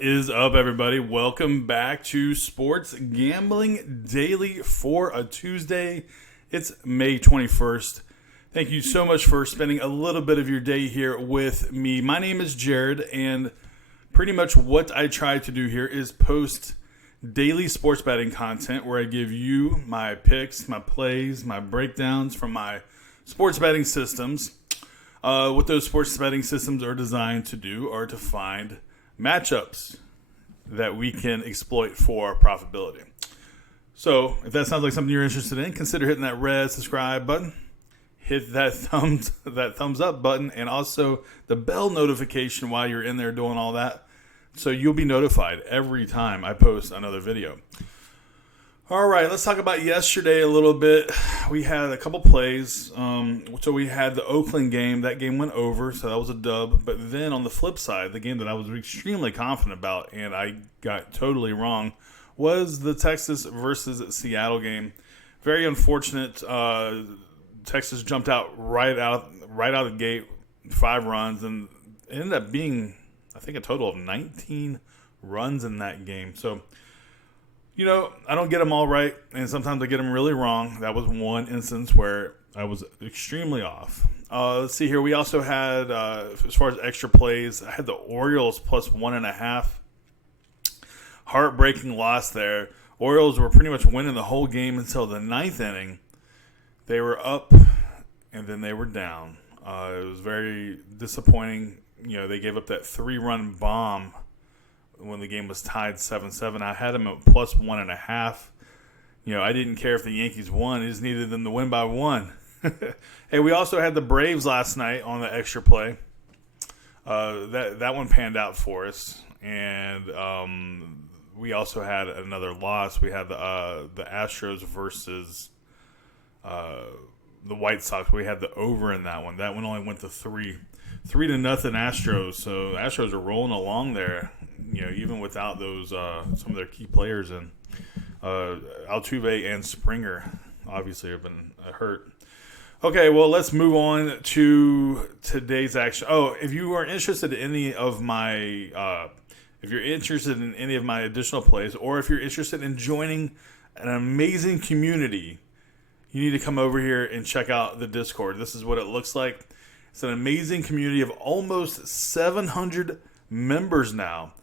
Is up, everybody? Welcome back to Sports Gambling Daily for a Tuesday. It's May 21st. Thank you so much for spending a little bit of your day here with me. My name is Jared, and pretty much what I try to do here is post daily sports betting content where I give you my picks, my plays, my breakdowns from my sports betting systems. What those sports betting systems are designed to do are to find matchups that we can exploit for profitability. So if that sounds like something you're interested in, consider hitting that red subscribe button, hit that thumbs up button, and also the bell notification while you're in there doing all that, so you'll be notified every time I post another video. All right, let's talk about yesterday a little bit. We had a couple plays. So we had the Oakland game. That game went over, so that was a dub. But then on the flip side, the game that I was extremely confident about and I got totally wrong was the Texas versus Seattle game. Very unfortunate. Texas jumped out right out of the gate, 5 runs, and it ended up being, I think, a total of 19 runs in that game. So, I don't get them all right, and sometimes I get them really wrong. That was one instance where I was extremely off. Let's see here. We also had, as far as extra plays, I had the Orioles plus 1.5. Heartbreaking loss there. Orioles were pretty much winning the whole game until the 9th inning. They were up, and then they were down. It was very disappointing. They gave up that 3-run bomb when the game was tied 7-7. I had them at plus 1.5. I didn't care if the Yankees won. I just needed them to win by 1. Hey, we also had the Braves last night on the extra play. That one panned out for us. And we also had another loss. We had the Astros versus the White Sox. We had the over in that one. That one only went to 3-0 Astros. So the Astros are rolling along there. Even without those some of their key players in Altuve and Springer, obviously have been hurt. Okay, well, let's move on to today's action. Oh, if you are interested in any of my, if you're interested in any of my additional plays, or if you're interested in joining an amazing community, you need to come over here and check out the Discord. This is what it looks like. It's an amazing community of almost 700 members now,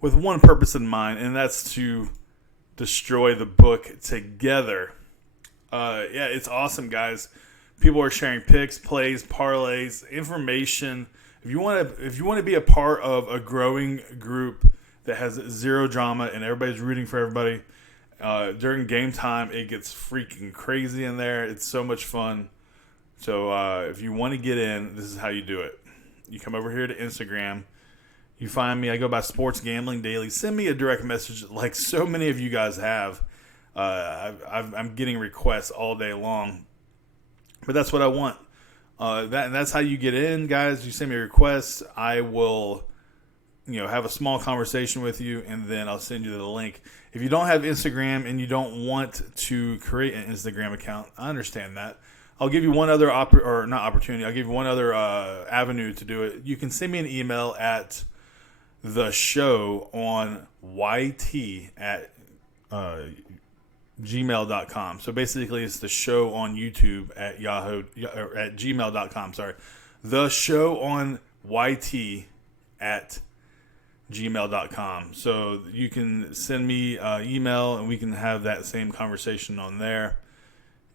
with one purpose in mind, and that's to destroy the book together. Yeah, it's awesome, guys. People are sharing picks, plays, parlays, information. If you want to be a part of a growing group that has zero drama and everybody's rooting for everybody, during game time, it gets freaking crazy in there. It's so much fun. So if you want to get in, this is how you do it. You come over here to Instagram. You find me. I go by Sports Gambling Daily. Send me a direct message like so many of you guys have. I'm getting requests all day long. But that's what I want. That's how you get in, guys. You send me a request. I will have a small conversation with you, and then I'll send you the link. If you don't have Instagram and you don't want to create an Instagram account, I understand that. I'll give you one other I'll give you one other avenue to do it. You can send me an email at the show on YT at gmail.com. So basically it's the show on YouTube at at gmail.com. Sorry. The show on YT at gmail.com. So you can send me email and we can have that same conversation on there.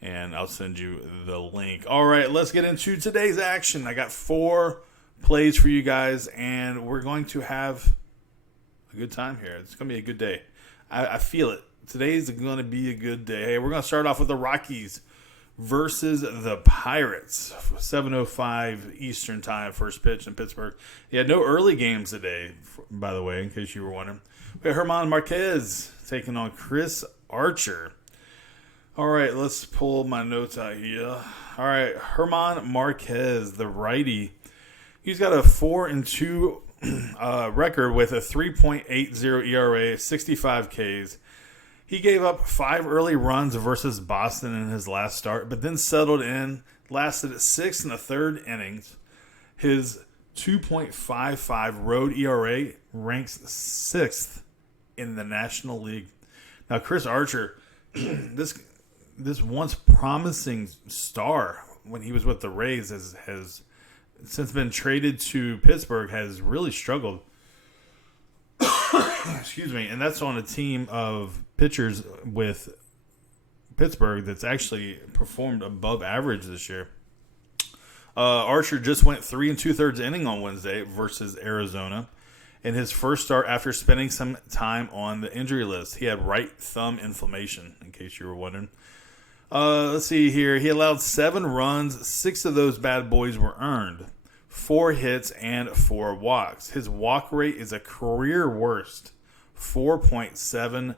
And I'll send you the link. All right, let's get into today's action. I got 4 plays for you guys, and we're going to have a good time here. It's going to be a good day. I feel it. Today's going to be a good day. Hey, we're going to start off with the Rockies versus the Pirates. 7:05 Eastern time, first pitch in Pittsburgh. He had no early games today, by the way, in case you were wondering. We have Germán Marquez taking on Chris Archer. All right, let's pull my notes out here. All right, Germán Marquez, the righty. He's got a 4-2 record with a 3.80 ERA, 65 Ks. He gave up 5 early runs versus Boston in his last start, but then settled in, lasted 6 1/3 innings. His 2.55 road ERA, ranks 6th in the National League. Now, Chris Archer, this once promising star when he was with the Rays has since been traded to Pittsburgh, has really struggled. Excuse me. And that's on a team of pitchers with Pittsburgh that's actually performed above average this year. Archer just went 3 2/3 inning on Wednesday versus Arizona in his first start after spending some time on the injury list. He had right thumb inflammation, in case you were wondering. Let's see here. He allowed 7 runs. 6 of those bad boys were earned. 4 hits and 4 walks. His walk rate is a career worst, 4.7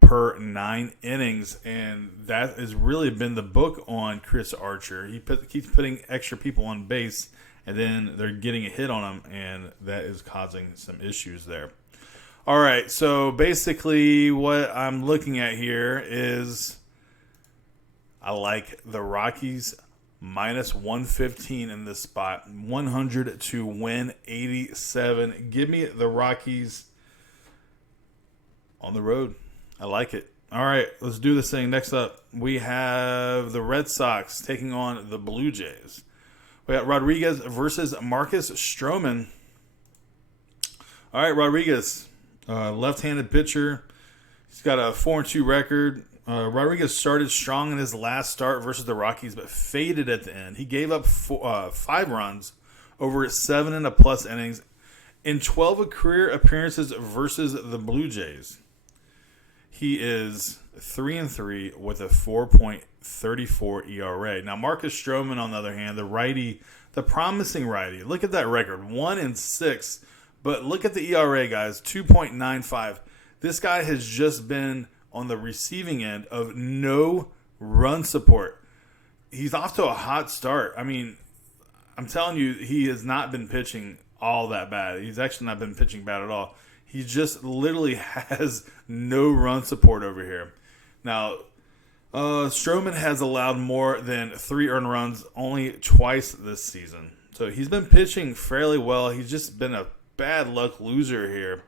per 9 innings, and that has really been the book on Chris Archer. He keeps putting extra people on base, and then they're getting a hit on him, and that is causing some issues there. All right, so basically what I'm looking at here is I like the Rockies minus 115 in this spot, 100 to win 87. Give me the Rockies on the road. I like it. All right, let's do this thing. Next up, we have the Red Sox taking on the Blue Jays. We got Rodriguez versus Marcus Stroman. All right, Rodriguez, left-handed pitcher. He's got a 4-2 record. Rodriguez started strong in his last start versus the Rockies, but faded at the end. He gave up 5 runs over 7 and a plus innings in 12 career appearances versus the Blue Jays. He is 3-3 with a 4.34 ERA. Now, Marcus Stroman, on the other hand, the righty, the promising righty. Look at that record, 1-6. But look at the ERA, guys, 2.95. This guy has just been on the receiving end of no run support. He's off to a hot start. I mean, I'm telling you, he has not been pitching all that bad. He's actually not been pitching bad at all. He just literally has no run support over here. Now, Stroman has allowed more than 3 earned runs only twice this season. So he's been pitching fairly well. He's just been a bad luck loser here.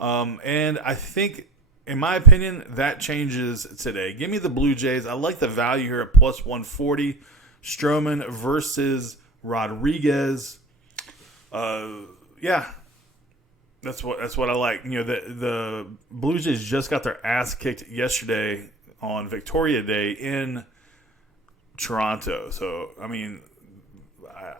And I think, in my opinion, that changes today. Give me the Blue Jays. I like the value here at plus 140. Stroman versus Rodriguez. Yeah. That's what I like. You know, the Blue Jays just got their ass kicked yesterday on Victoria Day in Toronto. So, I mean,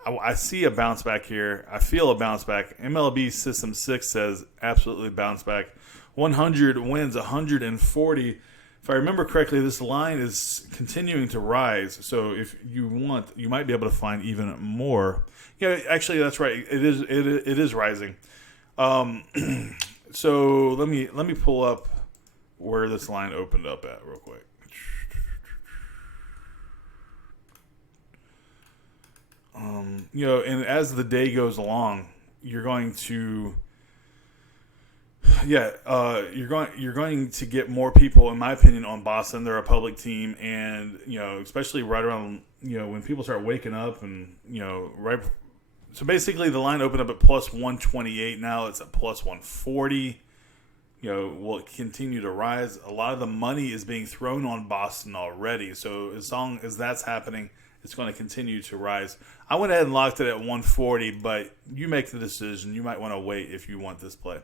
I see a bounce back here. I feel a bounce back. MLB System 6 says absolutely bounce back. 100 wins, 140. If I remember correctly, this line is continuing to rise. So if you want, you might be able to find even more. Yeah, actually, that's right. It is rising. So let me pull up where this line opened up at real quick. You know, and as the day goes along, you're going to, you're going to get more people, in my opinion, on Boston. They're a public team, and you know, especially right around, you know, when people start waking up, and you know, right. So basically, the line opened up at plus 128. Now it's at plus 140. You know, will it continue to rise? A lot of the money is being thrown on Boston already. So as long as that's happening, it's going to continue to rise. I went ahead and locked it at 140, but you make the decision. You might want to wait if you want this play.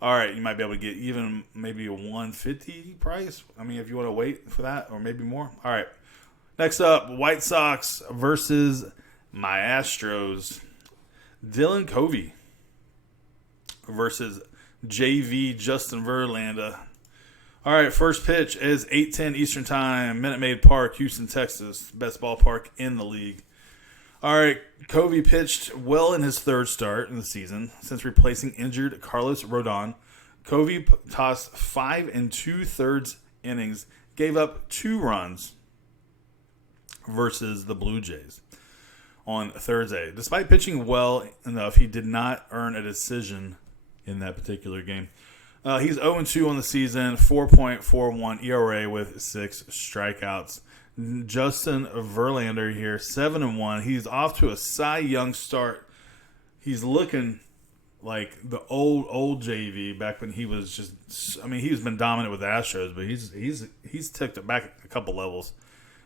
All right, you might be able to get even maybe a 150 price. I mean, if you want to wait for that, or maybe more. All right. Next up, White Sox versus my Astros. Dylan Covey versus JV Justin Verlander. All right, first pitch is 8:10 Eastern Time, Minute Maid Park, Houston, Texas. Best ballpark in the league. All right, Covey pitched well in his third start in the season since replacing injured Carlos Rodon. Covey tossed 5 2/3 innings, gave up 2 runs versus the Blue Jays on Thursday. Despite pitching well enough, he did not earn a decision in that particular game. He's 0-2 on the season, 4.41 ERA with 6 strikeouts. Justin Verlander here, 7-1. He's off to a Cy Young start. he's looking like the old JV back when he was just. I mean, he's been dominant with the Astros, but he's ticked it back a couple levels,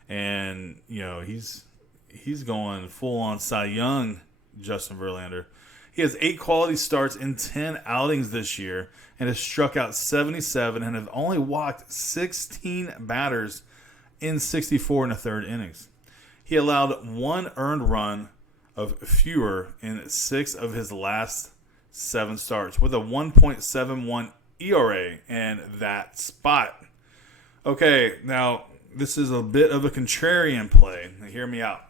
and he's going full on Cy Young. Justin Verlander. He has 8 quality starts in 10 outings this year and has struck out 77 and has only walked 16 batters in 64 and a third innings. He allowed 1 earned run of fewer in 6 of his last 7 starts with a 1.71 ERA in that spot. Okay, now this is a bit of a contrarian play. Now, hear me out.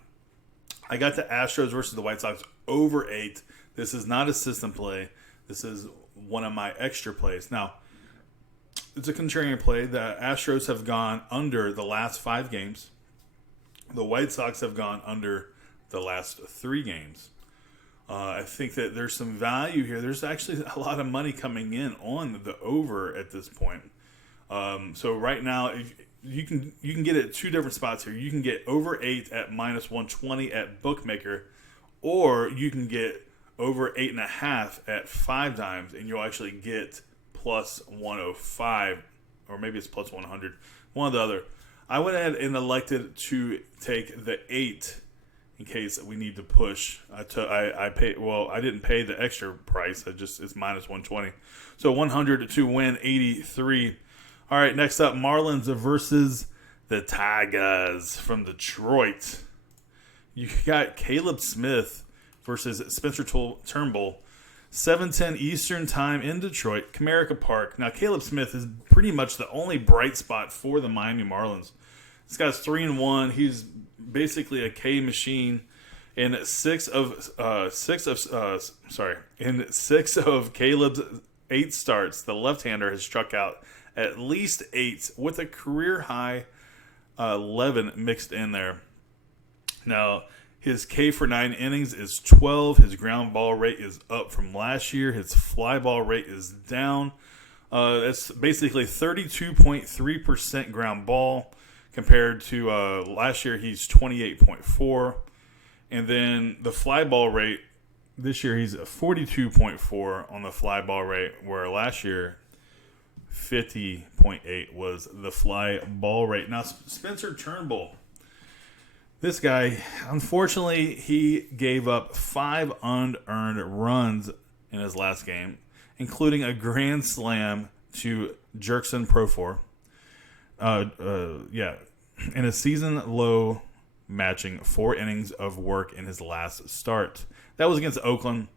I got the Astros versus the White Sox over 8. This is not a system play. This is one of my extra plays. Now, it's a contrarian play. The Astros have gone under the last 5 games. The White Sox have gone under the last 3 games. I think that there's some value here. There's actually a lot of money coming in on the over at this point. So right now, you can get it at 2 different spots here. You can get over 8 at -120 at Bookmaker, or you can get over 8.5 at 5 times, and you'll actually get plus 105, or maybe it's plus 100, one or the other. I went ahead and elected to take the 8 in case we need to push. I paid. Well, I didn't pay the extra price. It's minus 120. So 100 to win 83. All right, next up, Marlins versus the Tigers from Detroit. You got Caleb Smith versus Spencer Turnbull. 7:10 Eastern Time in Detroit, Comerica Park. Now, Caleb Smith is pretty much the only bright spot for the Miami Marlins. This guy's 3-1. He's basically a K machine. In six of Caleb's 8 starts, the left-hander has struck out at least 8 with a career high 11 mixed in there. Now, his K for 9 innings is 12. His ground ball rate is up from last year. His fly ball rate is down. That's basically 32.3% ground ball compared to last year. He's 28.4. And then the fly ball rate, this year he's 42.4 on the fly ball rate, where last year 50.8 was the fly ball rate. Now, Spencer Turnbull. This guy, unfortunately, he gave up 5 unearned runs in his last game, including a grand slam to Jerkson Profor. In a season low, matching 4 innings of work in his last start. That was against Oakland.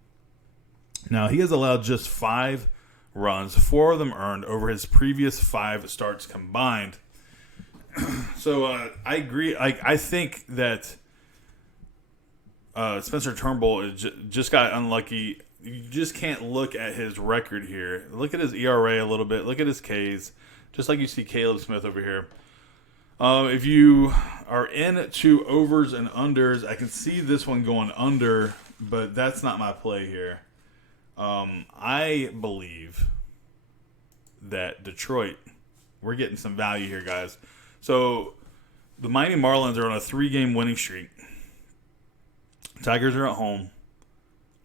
Now, he has allowed just 5 runs, 4 of them earned, over his previous 5 starts combined. So I agree. I think that Spencer Turnbull just got unlucky. You just can't look at his record here. Look at his ERA a little bit. Look at his Ks. Just like you see Caleb Smith over here. If you are into overs and unders, I can see this one going under, but that's not my play here. I believe that Detroit, we're getting some value here, guys. So the Miami Marlins are on a 3-game winning streak. Tigers are at home.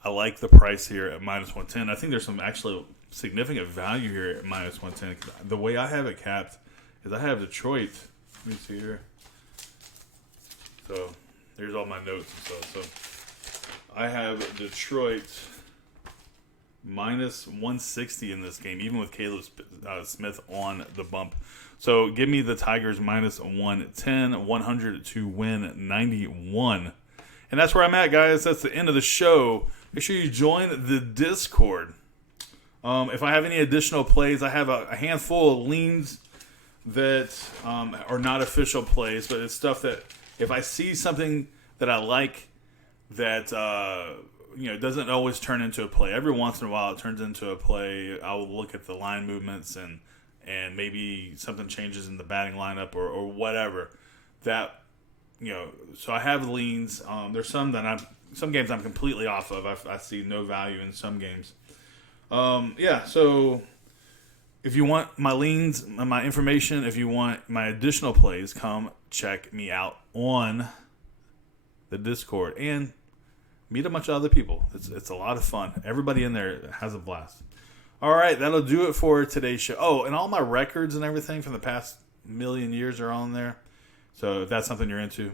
I like the price here at minus 110. I think there's some actually significant value here at minus 110. The way I have it capped is I have Detroit. Let me see here. So here's all my notes and stuff. So I have Detroit minus 160 in this game, even with Caleb Smith on the bump. So give me the Tigers minus 110, 100 to win 91. And that's where I'm at, guys. That's the end of the show. Make sure you join the Discord. If I have any additional plays, I have a handful of leans that are not official plays, but it's stuff that if I see something that I like that doesn't always turn into a play. Every once in a while it turns into a play. I will look at the line movements and maybe something changes in the batting lineup or whatever. That so I have leans. There's some games I'm completely off of. I see no value in some games. So if you want my leans, my information, if you want my additional plays, come check me out on the Discord. And meet a bunch of other people. It's a lot of fun. Everybody in there has a blast. All right, that'll do it for today's show. Oh, and all my records and everything from the past million years are on there. So if that's something you're into.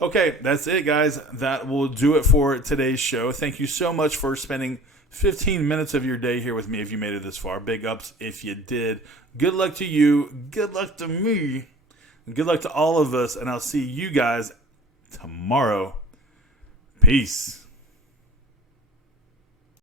Okay, that's it, guys. That will do it for today's show. Thank you so much for spending 15 minutes of your day here with me if you made it this far. Big ups if you did. Good luck to you. Good luck to me. Good luck to all of us. And I'll see you guys tomorrow. Peace.